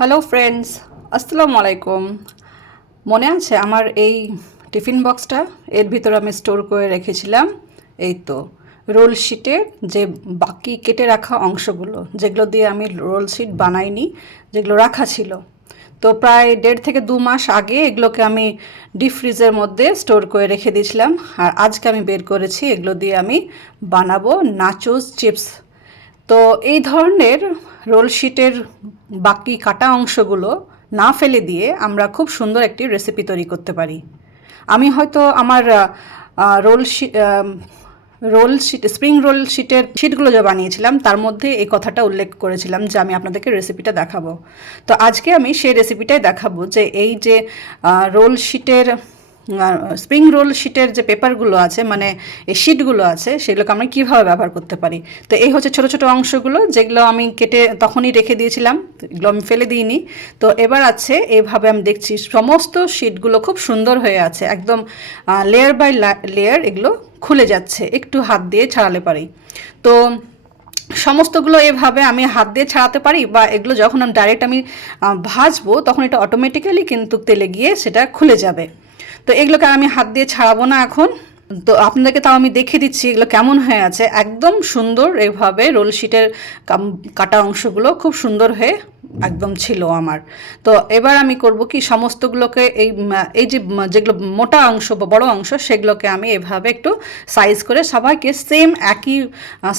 Hello friends আসসালামু আলাইকুম মনে আছে আমার এই টিফিন বক্সটা? এর ভিতরে আমি স্টোর করে রেখেছিলাম। এই তো, রোল শিটের যে বাকি কেটে রাখা অংশগুলো, যেগুলো দিয়ে আমি রোল শিট বানাইনি, যেগুলো রাখা ছিল। তো প্রায় দেড় থেকে দু মাস আগে এগুলোকে আমি ডিপ ফ্রিজের মধ্যে স্টোর করে রেখে দিয়েছিলাম। আর আজকে আমি বের করেছি, এগুলো দিয়ে আমি বানাবো নাচোস চিপস। তো এই ধরনের রোল শিটের বাকি কাটা অংশগুলো না ফেলে দিয়ে আমরা খুব সুন্দর একটি রেসিপি তৈরি করতে পারি। আমি হয়তো আমার roll roll sheet spring roll শিটের শিটগুলো যা বানিয়েছিলাম, তার মধ্যে এই কথাটা উল্লেখ করেছিলাম যে আমি আপনাদেরকে রেসিপিটা দেখাবো। তো আজকে আমি সেই রেসিপিটাই দেখাবো যে এই যে রোল শিটের স্প্রিং রোল শিটের যে পেপারগুলো আছে মানে এই শিটগুলো আছে, সেগুলোকে আমরা কীভাবে ব্যবহার করতে পারি? তো এই হচ্ছে ছোট ছোট অংশগুলো, যেগুলো আমি কেটে তখনই রেখে দিয়েছিলাম, এগুলো আমি ফেলে দিইনি। তো এবার আছে, এভাবে আমি দেখছি, সমস্ত শিটগুলো খুব সুন্দর হয়ে আছে, একদম লেয়ার বাই লেয়ার এগুলো খুলে যাচ্ছে, একটু হাত দিয়ে ছাড়ালে পারি। তো সমস্তগুলো এভাবে আমি হাত দিয়ে ছাড়াতে পারি বা এগুলো যখন আমি ডাইরেক্ট আমি ভাজবো, তখন এটা অটোমেটিক্যালি কিন্তু তেলে গিয়ে সেটা খুলে যাবে। তো এগুলোকে আমি হাত দিয়ে ছাড়াবো না এখন। তো আপনাদেরকে তাও আমি দেখিয়ে দিচ্ছি এগুলো কেমন হয়ে আছে। একদম সুন্দর এভাবে রোল শিটের কাটা অংশগুলো খুব সুন্দর হয়ে একদম ছিল আমার। তো এবার আমি করব কি সমস্তগুলোকে এই এই যে, যেগুলো মোটা অংশ বা বড় অংশ সেগুলোকে আমি এভাবে একটু সাইজ করে সবাইকে সেম একই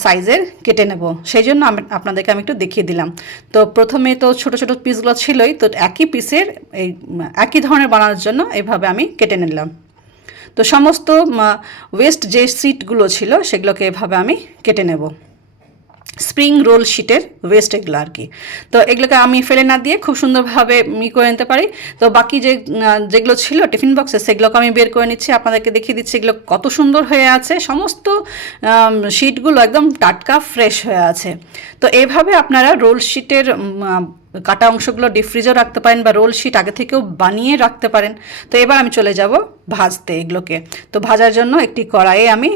সাইজের কেটে নেব। সেই জন্য আমি, আপনাদেরকে আমি একটু দেখিয়ে দিলাম। তো প্রথমে তো ছোট ছোট পিসগুলো ছিলই, তো একই পিসের এই, একই ধরনের বানানোর জন্য এভাবে আমি কেটে নিলাম। তো সমস্ত ওয়েস্ট যে সিটগুলো ছিল সেগুলোকে এভাবে আমি কেটে নেব। স্প্রিং রোল শিটের ওয়েস্ট এগুলো আর কি। তো এগুলোকে আমি ফেলে না দিয়ে খুব সুন্দরভাবে মি করে নিতে পারি। তো বাকি যে যেগুলো ছিল টিফিন বক্সে সেগুলোকে আমি বের করে নিচ্ছি। আপনাদেরকে দেখিয়ে দিচ্ছি এগুলো কত সুন্দর হয়ে আছে। সমস্ত শিটগুলো একদম টাটকা ফ্রেশ হয়ে আছে। তো এভাবে আপনারা রোল শিটের কাটা অংশগুলো ডিপ ফ্রিজেও রাখতে পারেন বা রোল শিট আগে থেকেও বানিয়ে রাখতে পারেন। তো এবার আমি চলে যাব ভাজতে এগুলোকে। তো ভাজার জন্য একটি কড়াইয়ে আমি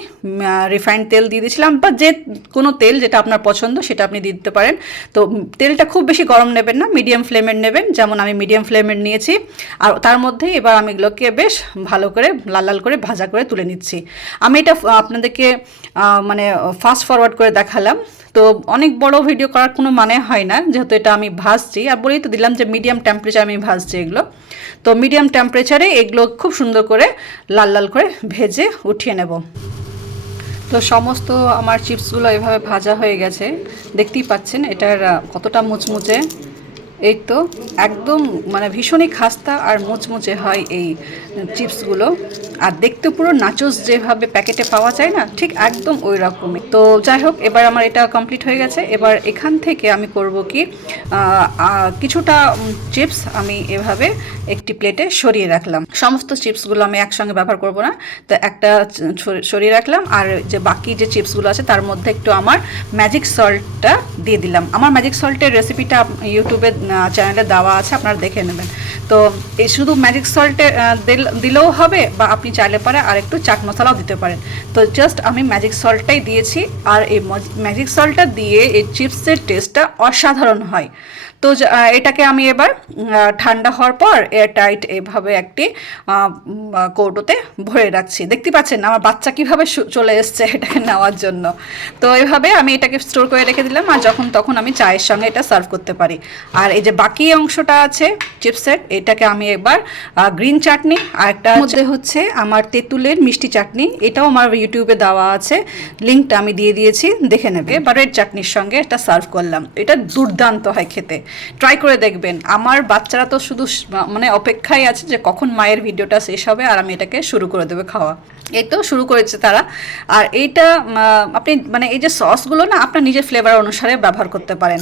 রিফাইন্ড তেল দিয়ে দিয়েছিলাম বা যে কোনো তেল যেটা আপনার পছন্দ সেটা আপনি দিতে পারেন। তো তেলটা খুব বেশি গরম নেবেন না মিডিয়াম ফ্লেমের নেবেন। যেমন আমি মিডিয়াম ফ্লেমের নিয়েছি। আর তার মধ্যে এবার আমি এগুলোকে বেশ ভালো করে, লাল লাল করে ভাজা করে তুলে নিচ্ছি। আমি এটা আপনাদেরকে মানে ফাস্ট ফরওয়ার্ড করে দেখালাম। তো অনেক বড় ভিডিও করার কোনো মানে হয় না। যেহেতু এটা আমি ভাজছি আর বলেই তো দিলাম যে মিডিয়াম টেম্পারেচার আমি ভাজছি এগুলো। তো মিডিয়াম টেম্পারেচারে এগুলো খুব সুন্দর করে লাল লাল করে ভেজে উঠিয়ে নেব। তো সমস্ত আমার চিপসগুলো এভাবে ভাজা হয়ে গেছে। দেখতেই পাচ্ছেন এটার কতটা মুচমুচে এই তো একদম মানে ভীষণই খাস্তা আর মুচমুচে হয় এই চিপসগুলো। আর দেখতে পুরো নাচোস যেভাবে প্যাকেটে পাওয়া যায় না, ঠিক একদম ওই রকমই। তো যাই হোক, এবার আমার এটা কমপ্লিট হয়ে গেছে। এবার এখান থেকে আমি করব কি কিছুটা চিপস আমি এভাবে একটি প্লেটে সরিয়ে রাখলাম। সমস্ত চিপসগুলো আমি একসঙ্গে ব্যবহার করব না, তো একটা সরিয়ে রাখলাম। আর যে বাকি যে চিপসগুলো আছে, তার মধ্যে একটু আমার ম্যাজিক সল্টটা দিয়ে দিলাম। আমার ম্যাজিক সল্টের রেসিপিটা ইউটিউবে চ্যানেলে দেওয়া আছে, আপনারা দেখে নেবেন। তো এই শুধু ম্যাজিক সল্টে দিলেও হবে বা আপনি চাইলে পরে আর একটু চাট মশলাও দিতে পারেন। তো জাস্ট আমি ম্যাজিক সল্টটাই দিয়েছি, আর এই ম্যাজিক সল্টটা দিয়ে এই চিপসের টেস্টটা অসাধারণ হয়। তো এটাকে আমি এবার ঠান্ডা হওয়ার পর এয়ার টাইট এভাবে একটি কৌটোতে ভরে রাখছি। দেখতে পাচ্ছেন আমার বাচ্চা কীভাবে চলে এসছে এটাকে নেওয়ার জন্য। তো এভাবে আমি এটাকে স্টোর করে রেখে দিলাম আর যখন তখন আমি চায়ের সঙ্গে এটা সার্ভ করতে পারি। আর এই যে বাকি অংশটা আছে চিপসের এটাকে আমি এবার গ্রিন চাটনি আর একটা মধ্যে হচ্ছে আমার তেঁতুলের মিষ্টি চাটনি। এটাও আমার ইউটিউবে দেওয়া আছে। লিঙ্কটা আমি দিয়ে দিয়েছি দেখে নেবে। বা রেড চাটনির সঙ্গে এটা সার্ভ করলাম। এটা দুর্দান্ত হয় খেতে। ট্রাই করে দেখবেন। আমার বাচ্চারা তো শুধু মানে অপেক্ষায় আছে যে কখন মায়ের ভিডিওটা শেষ হবে আর আমি এটাকে শুরু করে দেবে খাওয়া। এই তো শুরু করেছে তারা। আর এইটা আপনি মানে এই যে সসগুলো না, আপনার নিজের ফ্লেভার অনুসারে ব্যবহার করতে পারেন।